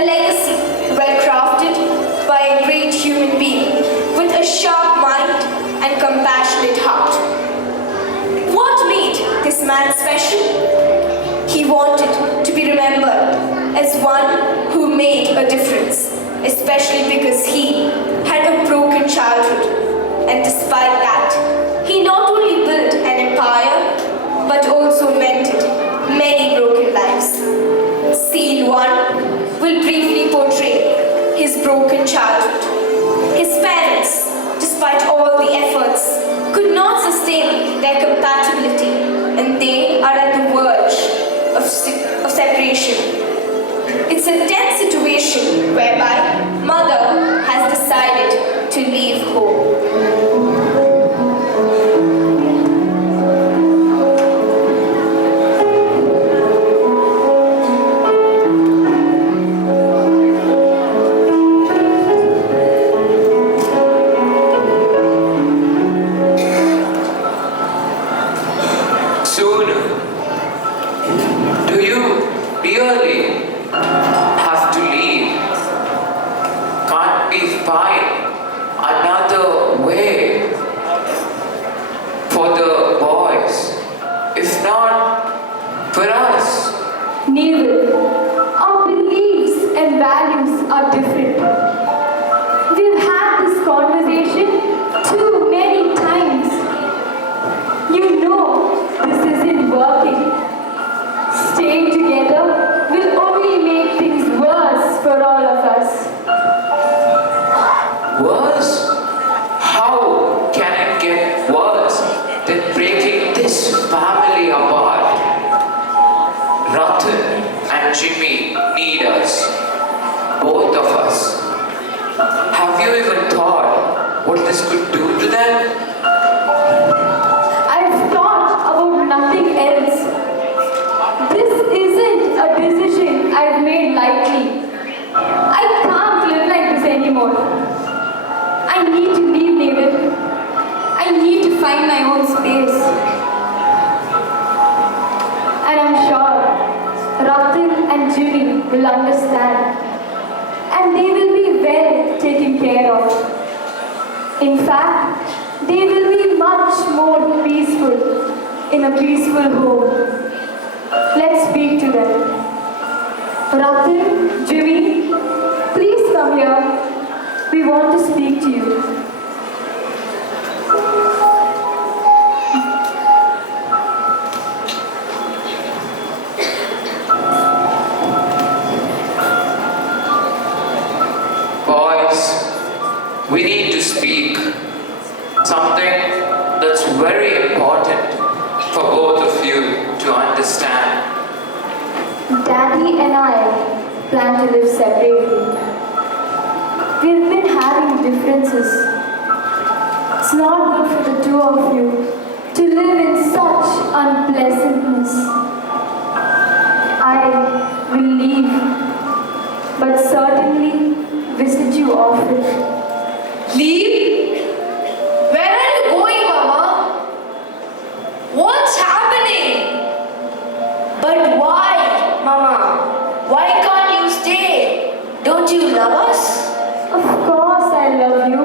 A legacy well crafted by a great human being with a sharp mind and compassionate heart. What made this man special? He wanted to be remembered as one who made a difference, especially because he had a broken childhood. And despite that, he not only built an empire, but also mended many broken lives. Scene 1 will briefly portray his broken childhood. His parents, despite all the efforts, could not sustain their compatibility, and they are at the verge of separation. It's a tense situation whereby mother has decided to leave home. Ratan and Jimmy need us, both of us. Have you even thought what this could do to them? I've thought about nothing else. This isn't a decision I've made lightly. I can't live like this anymore. I need to leave David. I need to find my own space. And I'm sure Ratan and Jimmy will understand. And they will be well taken care of. In fact, they will be much more peaceful in a peaceful home. Let's speak to them. Ratan, Jimmy, please come here. We want to speak to you. We need to speak something that's very important for both of you to understand. Daddy and I plan to live separately. We've been having differences. It's not good for the two of you to live in such unpleasantness. I will leave, but certainly visit you often. Leave? Where are you going, Mama? What's happening? But why, Mama? Why can't you stay? Don't you love us? Of course I love you.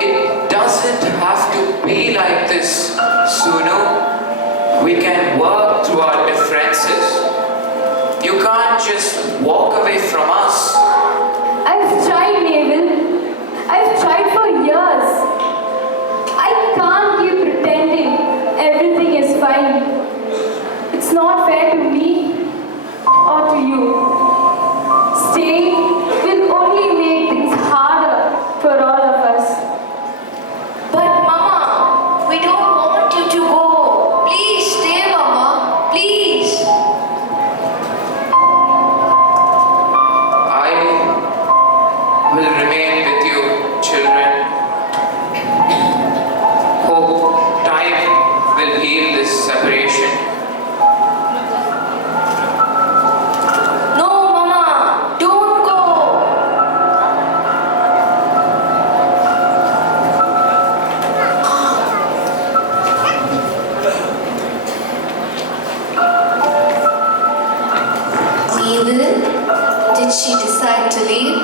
It doesn't have to be like this, Sunu. We can work through our differences. You can't just walk away from us. I've tried, Mabel. I've tried for years. I can't keep pretending everything is fine. It's not fair to me or to you. Staying will only make things harder for all of us. But Mama, we don't want you to go. Please stay, Mama. Please. I will remain with you, children. Hope time will heal this separation. No, she decide to leave?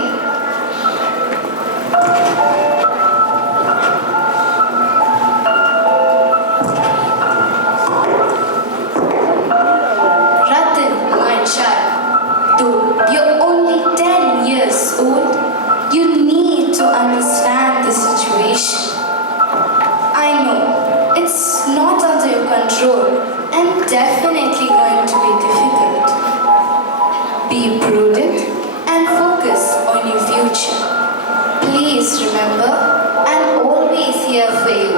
Ratan, my child, though you're only 10 years old, you need to understand the situation. I know it's not under your control and definitely going to be difficult. Be prudent and focus on your future. Please remember, I'm always here for you.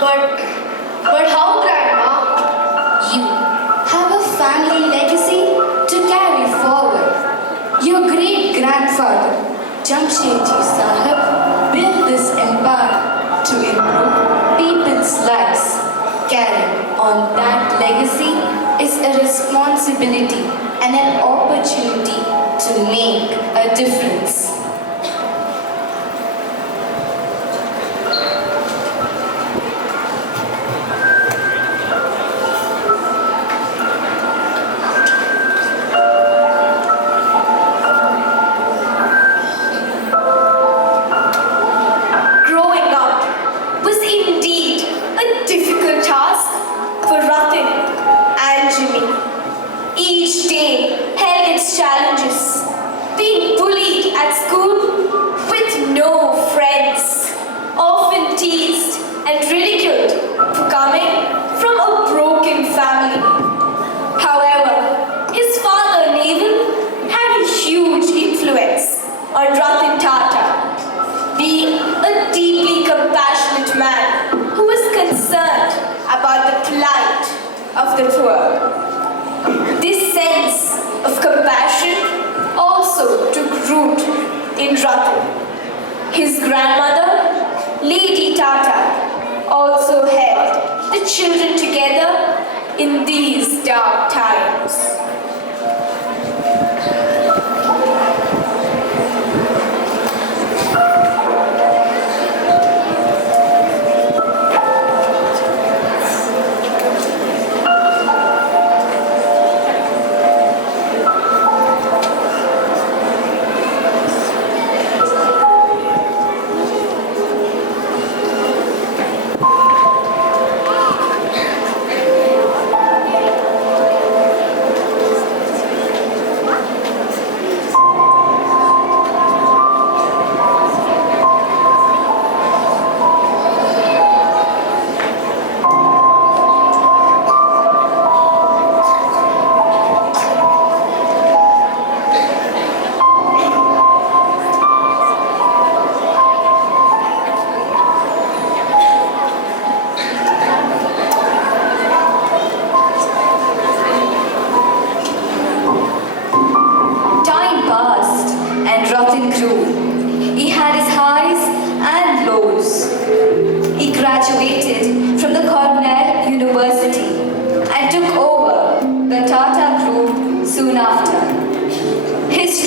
But how, Grandma? You have a family legacy to carry forward. Your great-grandfather, Jamshedji Sahib, built this empire to improve people's lives. Carrying on that legacy is a responsibility and an opportunity to make a difference. Growing up was indeed a difficult task for Ratan and Jimmy. Each day held its challenges. Being bullied at school with no friends, often teased and ridiculed for coming from a broken family. However, his father Neville had a huge influence on Ratan Tata, being a deeply compassionate man who was concerned about the plight of the poor. This sense of compassion also took root in Ratan. His grandmother, Lady Tata, also held the children together in these dark times.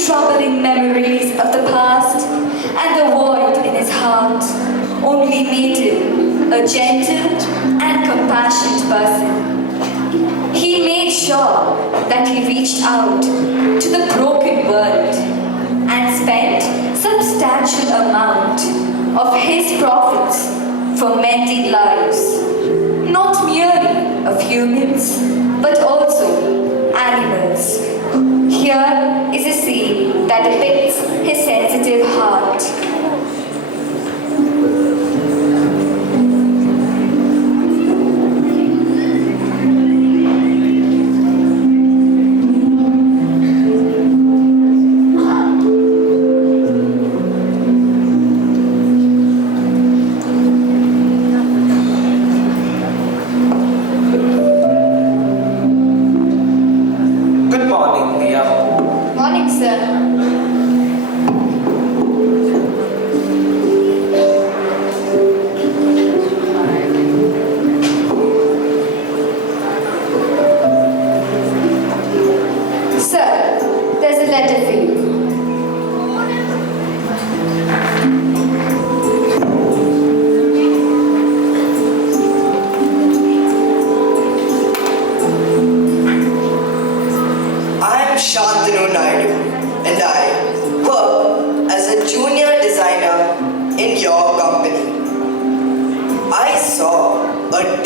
Troubling memories of the past and the void in his heart only made him a gentle and compassionate person. He made sure that he reached out to the broken world and spent substantial amount of his profits for mending lives, not merely of humans, but also animals. Here is a scene that depicts his sensitive heart. Good morning, Leah. Morning, sir.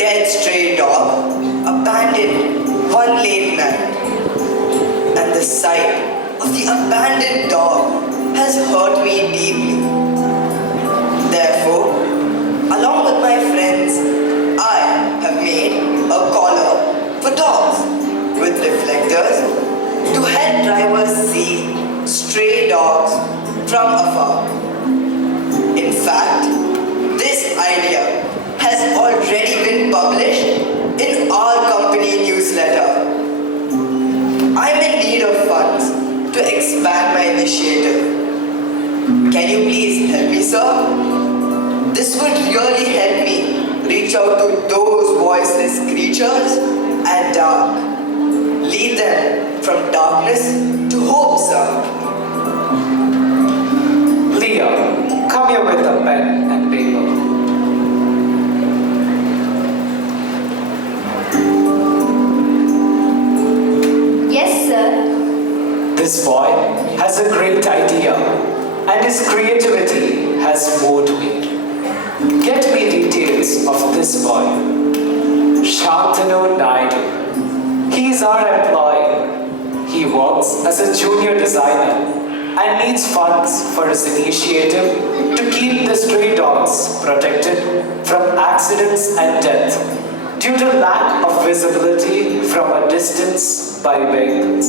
red stray dog abandoned one late night. And the sight of the abandoned dog has hurt me deeply. Therefore, along with my friends, I have made a collar for dogs with reflectors to help drivers see stray dogs from afar. In fact, this idea has already been published in our company newsletter. I'm in need of funds to expand my initiative. Can you please help me, sir? This would really help me reach out to those voiceless creatures at dark. Lead them from darkness to hope, sir. Leah, come here with a pen and paper. Yes, sir. This boy has a great idea and his creativity has moved me. Get me details of this boy. Shantanu Naidu. He is our employee. He works as a junior designer and needs funds for his initiative to keep the stray dogs protected from accidents and death due to lack of visibility from a distance by vehicles.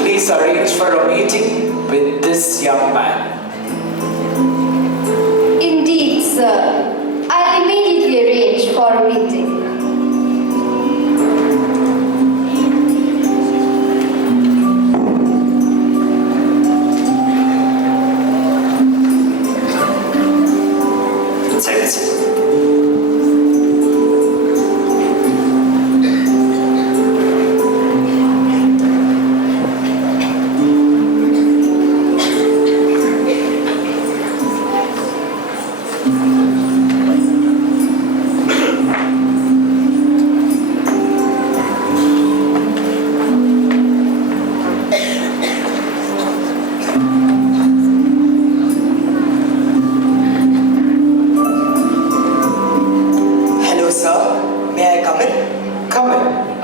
Please arrange for a meeting with this young man. Indeed, sir. I'll immediately arrange for a meeting.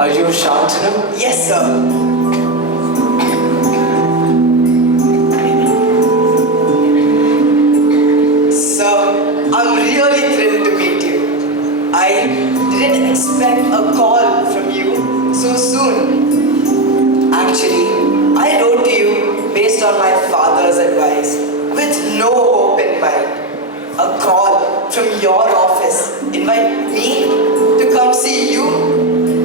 Are you Shantanu? Yes, sir. Sir, I'm really thrilled to meet you. I didn't expect a call from you so soon. Actually, I wrote to you based on my father's advice with no hope in mind. A call from your office invite me to come see you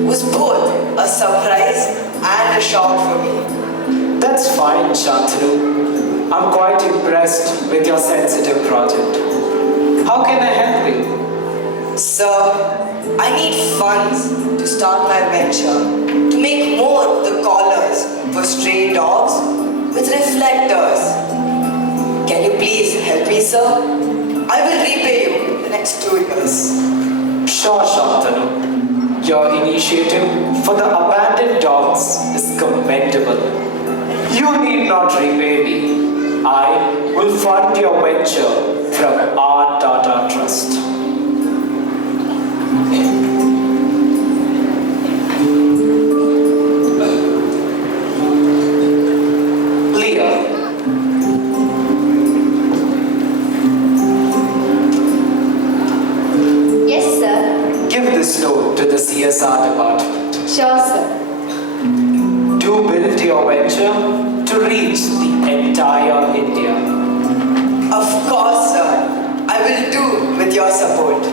was both a surprise and a shock for me. That's fine, Shantanu. I'm quite impressed with your sensitive project. How can I help you? Sir, I need funds to start my venture to make more of the collars for stray dogs with reflectors. Can you please help me, sir? I will repay you in the next 2 years. Sure, Shantanu. Your initiative for the abandoned dogs is commendable. You need not repay me. I will fund your venture from our Tata Trust. Leah. Yes, sir. Give this note to the CSR department. Sure, sir. Do build your venture to reach the entire India. Of course, sir. I will do with your support.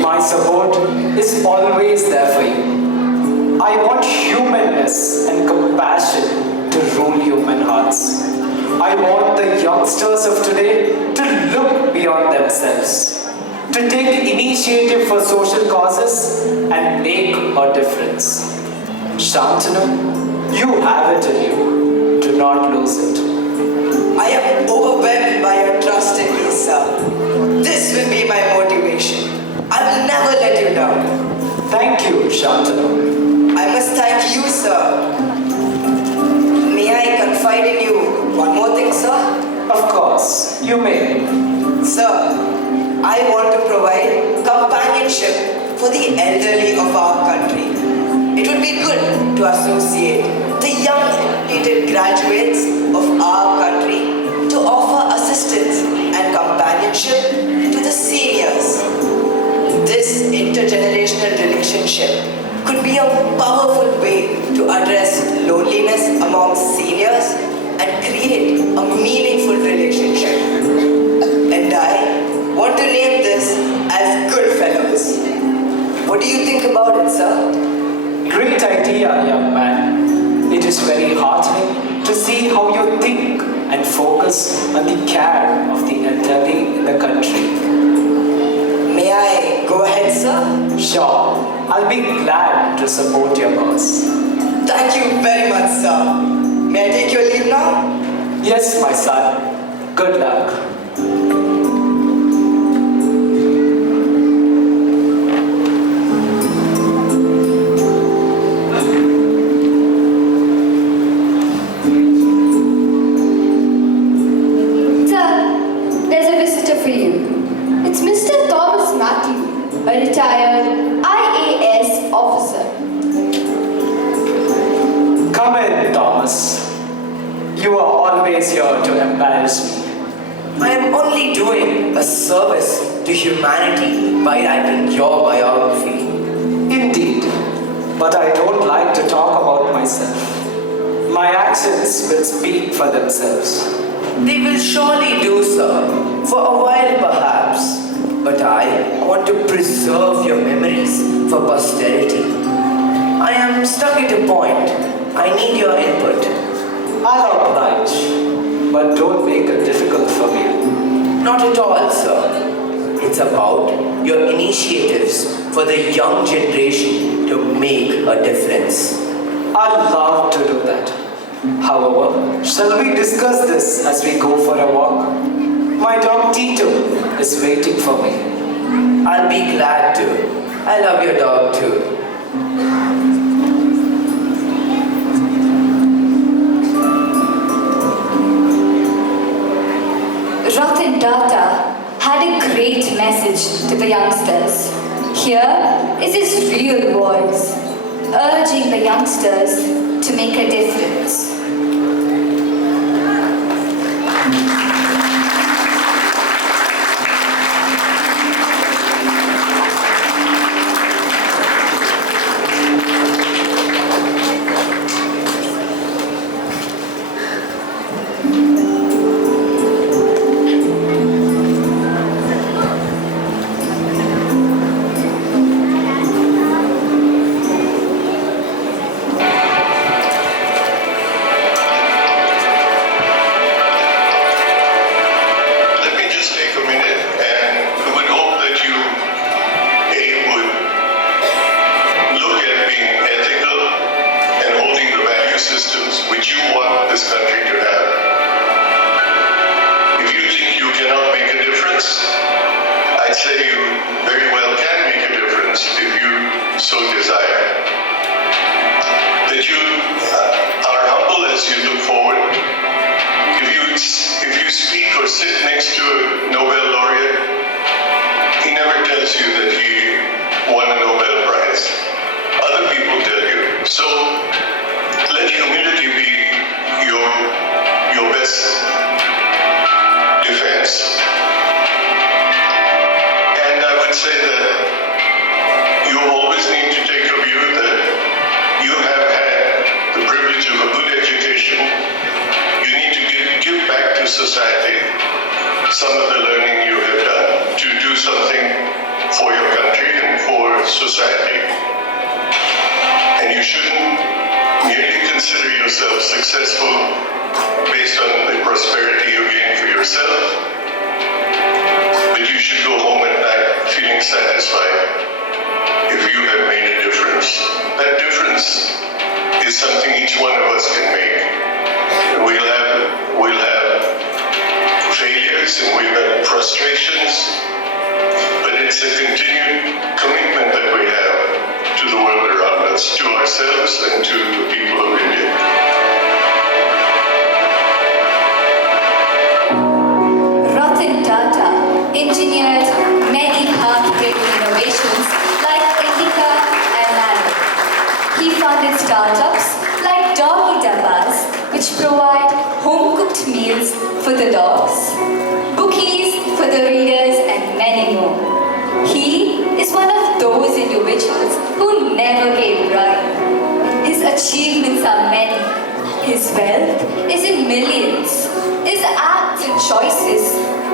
My support is always there for you. I want humanness and compassion to rule human hearts. I want the youngsters of today to look beyond themselves, to take initiative for social causes and make a difference. Shantanu, you have it in you. Do not lose it. I am overwhelmed by your trust in me, sir. This will be my motivation. I will never let you down. Thank you, Shantanu. I must thank you, sir. May I confide in you one more thing, sir? Of course, you may. Sir, I want to provide companionship for the elderly of our country. It would be good to associate the young educated graduates of our country to offer assistance and companionship to the seniors. This intergenerational relationship could be a powerful way to address loneliness among seniors and create a meaningful relationship. And I want to name this as Goodfellows. What do you think about it, sir? Great idea, young man. It is very heartening to see how you think and focus on the care of the elderly in the country. May I go ahead, sir? Sure, I'll be glad to support your cause. Thank you very much, sir. May I take your leave now? Yes, my son. Good luck. Sir, there's a visitor for you. It's Mr. Thomas Matthew, a retired IAS officer. Come in, Thomas. You are always here to embarrass me. I am only doing a service to humanity by writing your biography. Indeed, but I don't like to talk about myself. My actions will speak for themselves. They will surely do so, for a while perhaps, but I want to preserve your memories for posterity. I am stuck at a point. I need your input. I'll oblige, but don't make it difficult for me. Not at all, sir. It's about your initiatives for the young generation to make a difference. I'd love to do that. However, shall we discuss this as we go for a walk? My dog Tito is waiting for me. I'll be glad to. I love your dog too. Ratan Tata had a great message to the youngsters. Here is his real voice, urging the youngsters to make a difference. Ratan Tata engineered many pathbreaking innovations like for the dogs, bookies for the readers, and many more. He is one of those individuals who never gave right. His achievements are many. His wealth is in millions. His acts and choices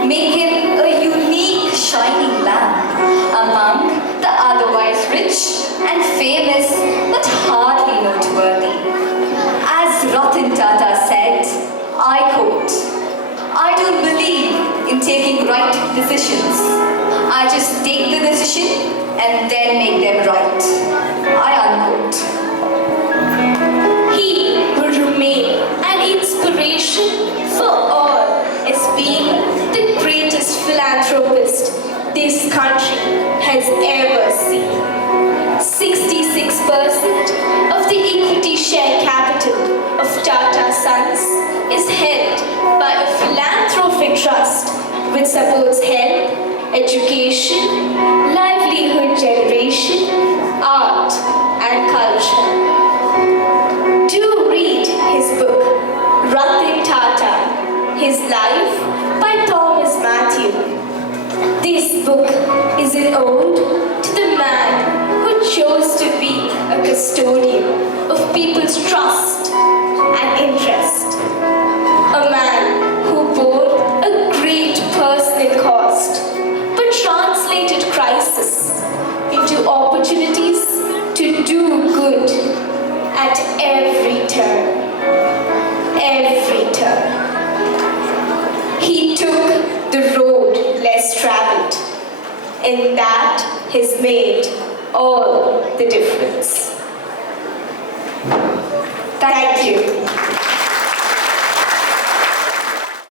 make him a unique shining lamp among the otherwise rich and famous but hardly noteworthy. As Ratan Tata said, I quote, "I don't believe in taking right decisions. I just take the decision and then make them right." I unquote. He will remain an inspiration for all as being the greatest philanthropist this country has ever seen. 66% of the equity share capital of Tata Sons is held by a philanthropic trust which supports health, education, livelihood generation, art, and culture. Do read his book, Ratan Tata, His Life by Thomas Matthew. This book is an ode to the man who chose to be a custodian of people's trust and interest. A man who bore a great personal cost but translated crisis into opportunities to do good at every turn. Every turn. He took the road less traveled, and that has made all the difference. Thank you.